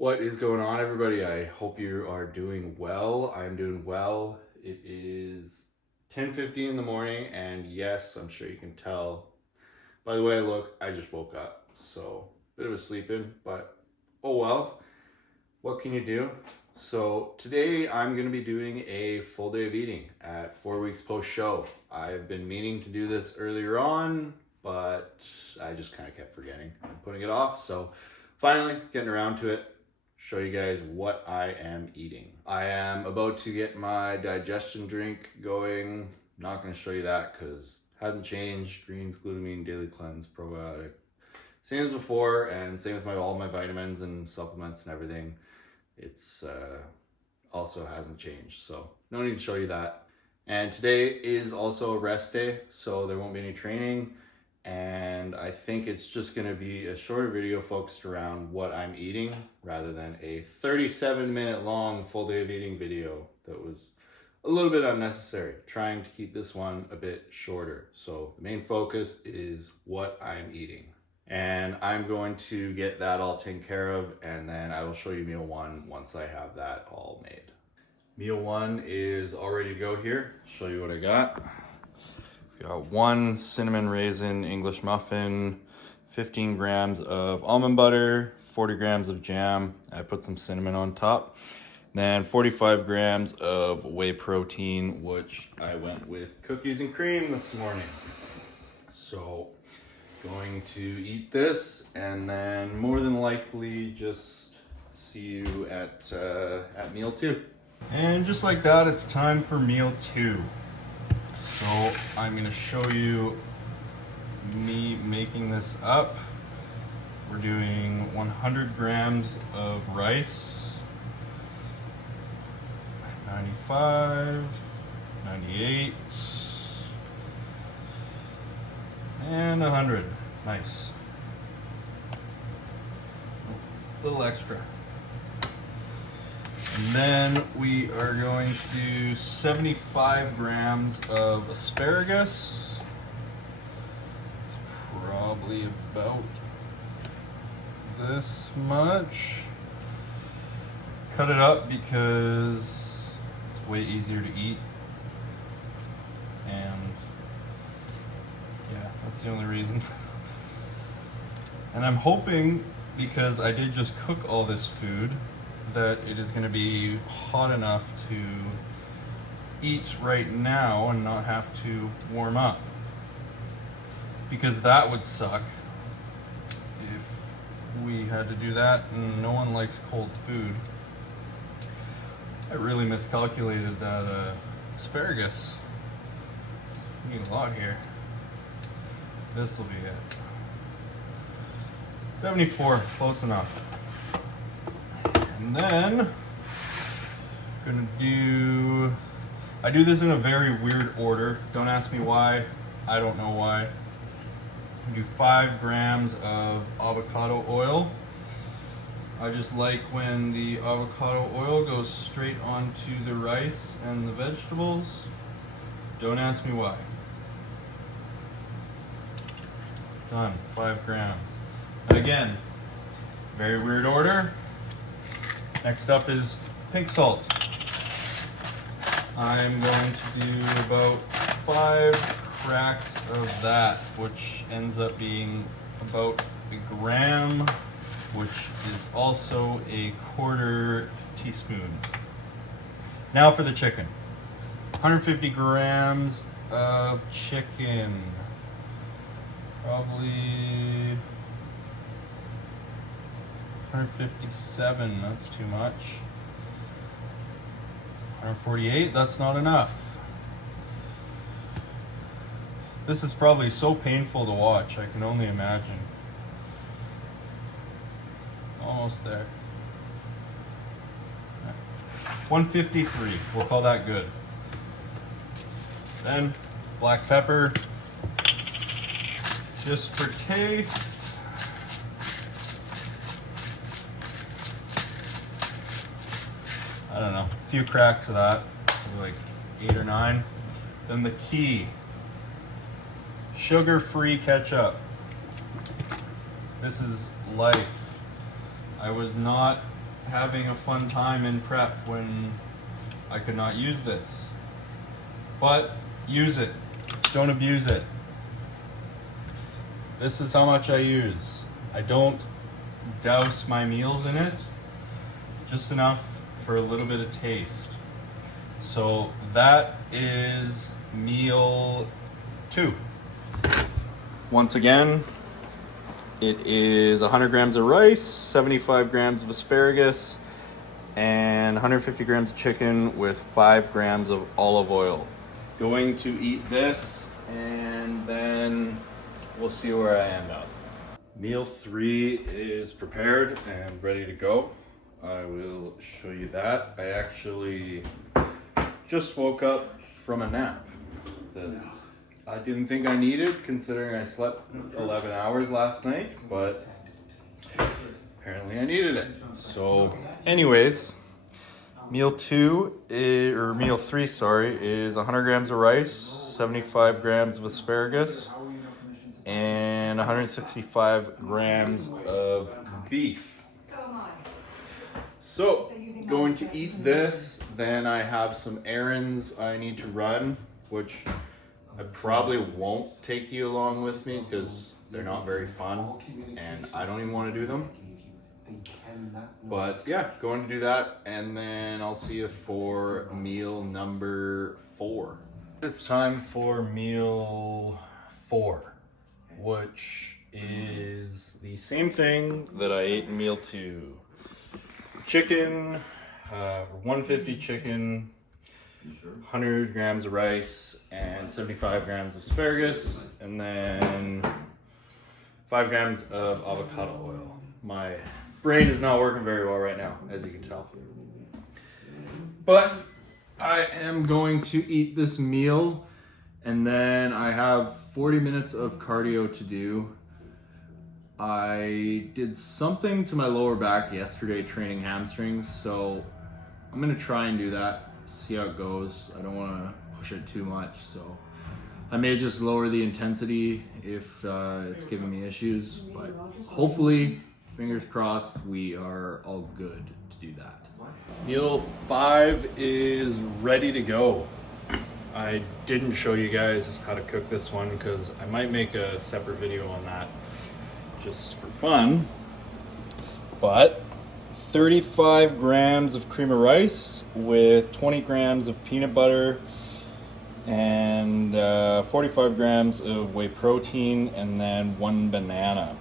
What is going on, everybody? I hope you are doing well. I'm doing well. It is 10:50 in the morning, and yes, I'm sure you can tell by the way I look, I just woke up. So, bit of a sleep in, but oh well. What can you do? So, today I'm going to be doing a full day of eating at 4 weeks post show. I've been meaning to do this earlier on, but I just kind of kept forgetting and putting it off. So, finally getting around to it. Show you guys what I am eating. I am about to get my digestion drink going. Not going to show you that because it hasn't changed. Greens, glutamine, daily cleanse, probiotic. Same as before, and same with all my vitamins and supplements and everything. It's also hasn't changed, so no need to show you that. And today is also a rest day, so there won't be any training. And I think it's just going to be a shorter video focused around what I'm eating rather than a 37-minute long full day of eating video that was a little bit unnecessary. Trying to keep this one a bit shorter. So the main focus is what I'm eating. And I'm going to get that all taken care of, and then I will show you meal one once I have that all made. Meal one is all ready to go here. Show you what I got. Got one cinnamon raisin English muffin, 15 grams of almond butter, 40 grams of jam. I put some cinnamon on top. Then 45 grams of whey protein, which I went with cookies and cream this morning. So, going to eat this and then more than likely just see you at meal two. And just like that, it's time for meal two. So I'm going to show you me making this up. We're doing 100 grams of rice, 95, 98, and 100. Nice. A little extra. And then we are going to do 75 grams of asparagus. It's probably about this much. Cut it up because it's way easier to eat. And yeah, that's the only reason. And I'm hoping, because I did just cook all this food, that it is going to be hot enough to eat right now and not have to warm up. Because that would suck if we had to do that, and no one likes cold food. I really miscalculated that asparagus. We need a lot here. This will be it. 74, close enough. And then, I do this in a very weird order. Don't ask me why. I don't know why. I do 5 grams of avocado oil. I just like when the avocado oil goes straight onto the rice and the vegetables. Don't ask me why. Done, 5 grams. And again, very weird order. Next up is pink salt. I'm going to do about 5 cracks of that, which ends up being about a gram, which is also a 1/4 teaspoon. Now for the chicken. 150 grams of chicken. Probably 157, that's too much. 148, that's not enough. This is probably so painful to watch, I can only imagine. Almost there. 153, we'll call that good. Then, black pepper, just for taste. I don't know, a few cracks of that, like 8 or 9. Then the key, sugar-free ketchup. This is life. I was not having a fun time in prep when I could not use this. But use it, don't abuse it. This is how much I use. I don't douse my meals in it, just enough for a little bit of taste. So that is meal 2. Once again, it is 100 grams of rice, 75 grams of asparagus, and 150 grams of chicken with 5 grams of olive oil. Going to eat this, and then we'll see where I end up. Meal 3 is prepared and ready to go. I will show you that. I actually just woke up from a nap that I didn't think I needed, considering I slept 11 hours last night, but apparently I needed it. So anyways, meal 3, is 100 grams of rice, 75 grams of asparagus, and 165 grams of beef. So, going to eat this, then I have some errands I need to run, which I probably won't take you along with me because they're not very fun and I don't even want to do them. But yeah, going to do that, and then I'll see you for meal number 4. It's time for meal 4, which is the same thing that I ate in meal 2. Chicken, 150 chicken, 100 grams of rice, and 75 grams of asparagus, and then 5 grams of avocado oil. My brain is not working very well right now, as you can tell. But I am going to eat this meal, and then I have 40 minutes of cardio to do. I did something to my lower back yesterday training hamstrings, so I'm gonna try and do that, see how it goes. I don't wanna push it too much, so I may just lower the intensity if it's giving me issues, but hopefully, fingers crossed, we are all good to do that. Meal 5 is ready to go. I didn't show you guys how to cook this one because I might make a separate video on that just for fun. But 35 grams of cream of rice with 20 grams of peanut butter and 45 grams of whey protein, and then 1 banana.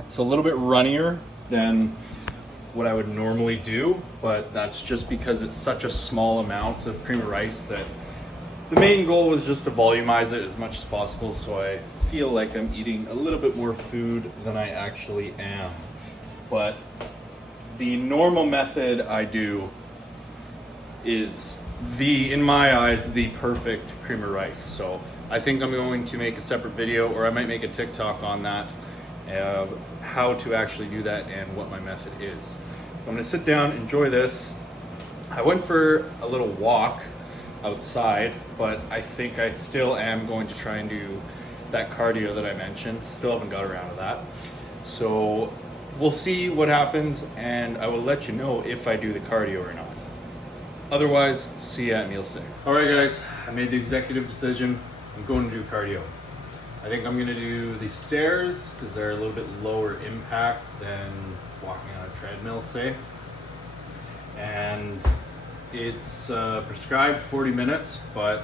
It's a little bit runnier than what I would normally do, but that's just because it's such a small amount of cream of rice that the main goal was just to volumize it as much as possible, so I feel like I'm eating a little bit more food than I actually am. But the normal method I do is in my eyes, the perfect cream of rice. So I think I'm going to make a separate video, or I might make a TikTok on that, of how to actually do that and what my method is. I'm gonna sit down, enjoy this. I went for a little walk outside, but I think I still am going to try and do that cardio that I mentioned. Still haven't got around to that. So we'll see what happens, and I will let you know if I do the cardio or not. Otherwise, see you at meal 6. All right, guys, I made the executive decision. I'm going to do cardio. I think I'm gonna do the stairs because they're a little bit lower impact than walking on a treadmill, say. And it's prescribed 40 minutes, but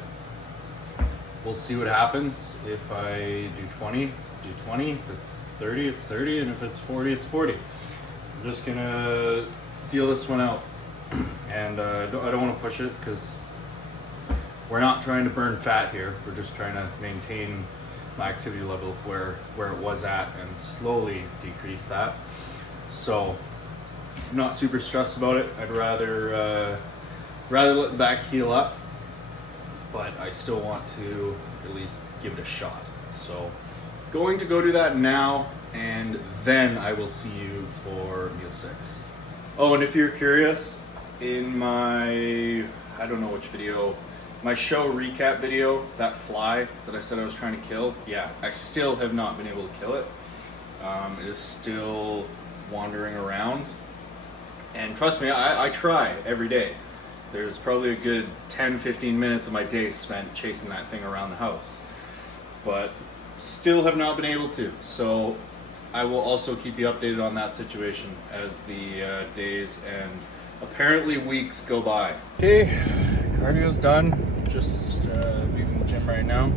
we'll see what happens. If I do 20, do 20. If it's 30, it's 30. And if it's 40, it's 40. I'm just gonna feel this one out. And I don't want to push it because we're not trying to burn fat here. We're just trying to maintain my activity level where it was at and slowly decrease that. So I'm not super stressed about it. I'd rather let the back heal up, but I still want to at least give it a shot. So going to go do that now, and then I will see you for meal 6. Oh, and if you're curious, in my, I don't know which video, my show recap video, that fly that I said I was trying to kill, yeah, I still have not been able to kill it. It is still wandering around. And trust me, I try every day. There's probably a good 10-15 minutes of my day spent chasing that thing around the house. But still have not been able to. So I will also keep you updated on that situation as the days and apparently weeks go by. Okay, cardio's done. Just leaving the gym right now.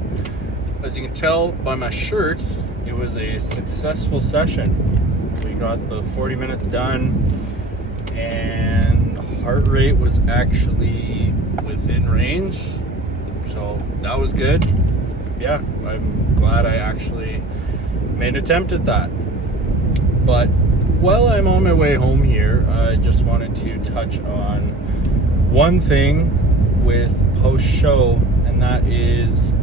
As you can tell by my shirt, it was a successful session. We got the 40 minutes done, and heart rate was actually within range, so that was good. Yeah, I'm glad I actually made an attempt at that. But while I'm on my way home here, I just wanted to touch on one thing with post-show, and that is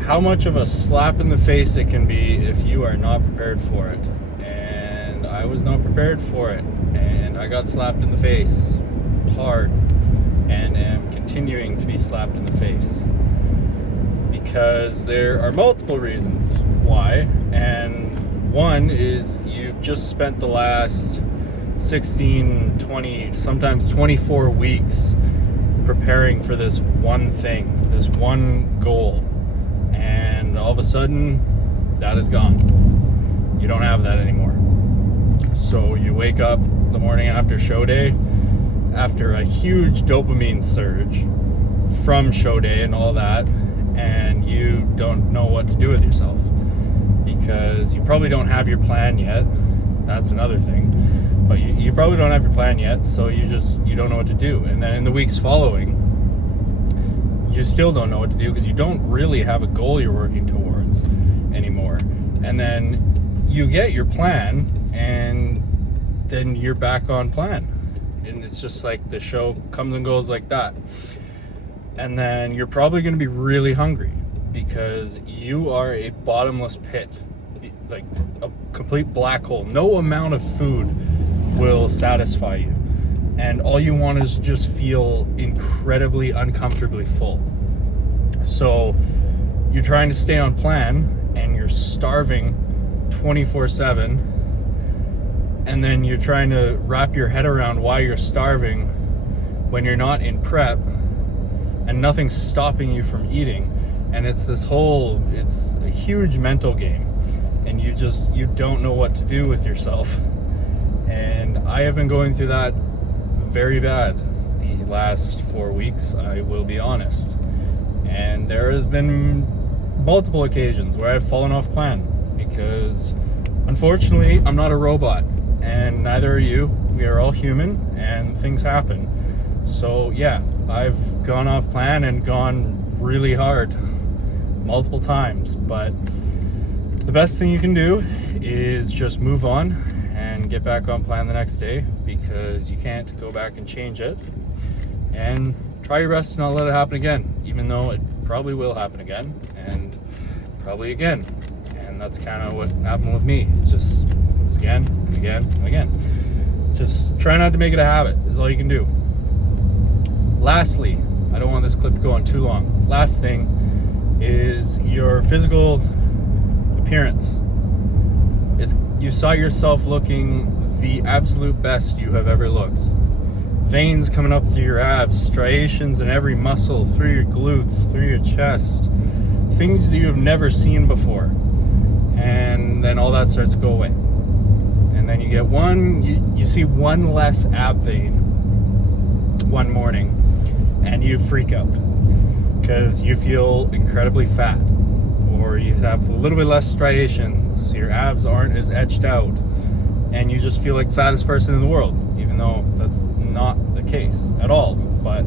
how much of a slap in the face it can be if you are not prepared for it. And I was not prepared for it, and I got slapped in the face hard, and am continuing to be slapped in the face because there are multiple reasons why. And one is you've just spent the last 16, 20, sometimes 24 weeks preparing for this one thing, this one goal, and all of a sudden that is gone. You don't have that anymore. So you wake up the morning after show day, after a huge dopamine surge from show day and all that, and you don't know what to do with yourself because you probably don't have your plan yet. That's another thing. But you probably don't have your plan yet, so you don't know what to do. And then in the weeks following, you still don't know what to do because you don't really have a goal you're working towards anymore. And then you get your plan, and then you're back on plan. And it's just like the show comes and goes like that. And then you're probably going to be really hungry because you are a bottomless pit, like a complete black hole. No amount of food will satisfy you, and all you want is just feel incredibly uncomfortably full. So you're trying to stay on plan, and you're starving 24/7, and then you're trying to wrap your head around why you're starving when you're not in prep, and nothing's stopping you from eating. And it's a huge mental game, and you don't know what to do with yourself. And I have been going through that very bad the last 4 weeks, I will be honest. And there has been multiple occasions where I've fallen off plan because unfortunately I'm not a robot, and neither are you. We are all human, and things happen. So yeah, I've gone off plan and gone really hard multiple times, but the best thing you can do is just move on and get back on plan the next day, because you can't go back and change it. And try your best to not let it happen again, even though it probably will happen again, and probably again. And that's kind of what happened with me. It was again and again and again. Just try not to make it a habit is all you can do. Lastly, I don't want this clip to go on too long. Last thing is your physical appearance. You saw yourself looking the absolute best you have ever looked. Veins coming up through your abs, striations in every muscle, through your glutes, through your chest, things that you have never seen before. And then all that starts to go away. And then you get you see one less ab vein one morning, and you freak out because you feel incredibly fat, or you have a little bit less striations, your abs aren't as etched out, and you just feel like the fattest person in the world, even though that's not the case at all. But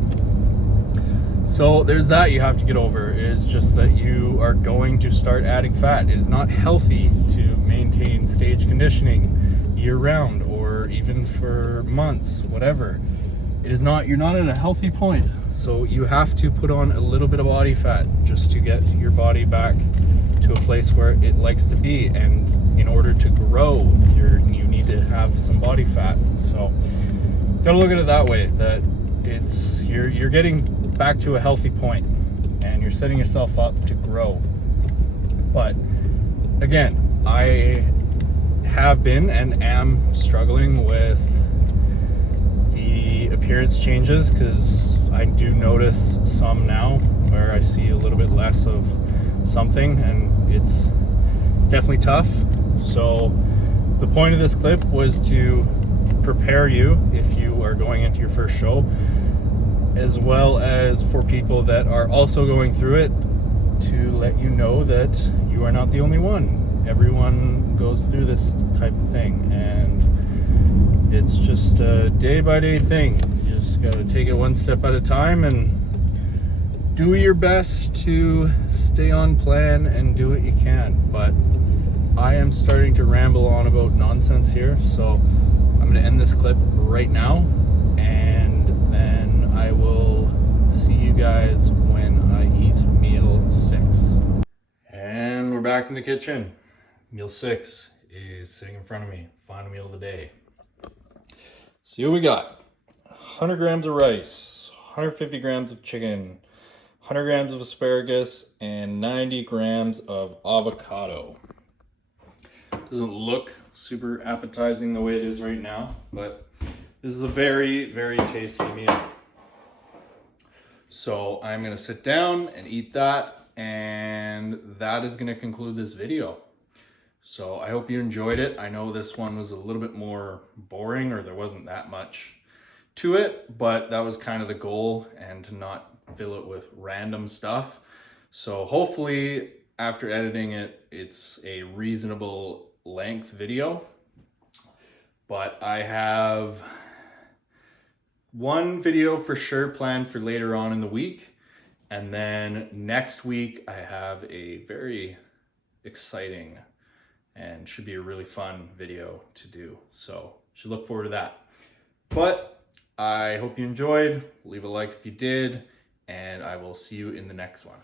so there's that you have to get over, is just that you are going to start adding fat. It is not healthy to maintain stage conditioning year round, or even for months, whatever. You're not at a healthy point. So you have to put on a little bit of body fat just to get your body back to a place where it likes to be. And in order to grow, you need to have some body fat. So gotta look at it that way, that you're getting back to a healthy point, and you're setting yourself up to grow. But again, I have been and am struggling with appearance changes, because I do notice some now where I see a little bit less of something, and it's definitely tough. So the point of this clip was to prepare you if you are going into your first show, as well as for people that are also going through it, to let you know that you are not the only one. Everyone goes through this type of thing, and it's just a day-by-day thing. You just got to take it one step at a time and do your best to stay on plan and do what you can. But I am starting to ramble on about nonsense here, so I'm going to end this clip right now, and then I will see you guys when I eat meal 6. And we're back in the kitchen. Meal 6 is sitting in front of me. Final meal of the day. See what we got. 100 grams of rice, 150 grams of chicken, 100 grams of asparagus, and 90 grams of avocado. Doesn't look super appetizing the way it is right now, but this is a very, very tasty meal. So I'm gonna sit down and eat that, and that is gonna conclude this video. So I hope you enjoyed it. I know this one was a little bit more boring, or there wasn't that much to it, but that was kind of the goal, and to not fill it with random stuff. So hopefully after editing it, it's a reasonable length video. But I have one video for sure planned for later on in the week, and then next week I have a very exciting and should be a really fun video to do, so should look forward to that. But I hope you enjoyed. Leave a like if you did, and I will see you in the next one.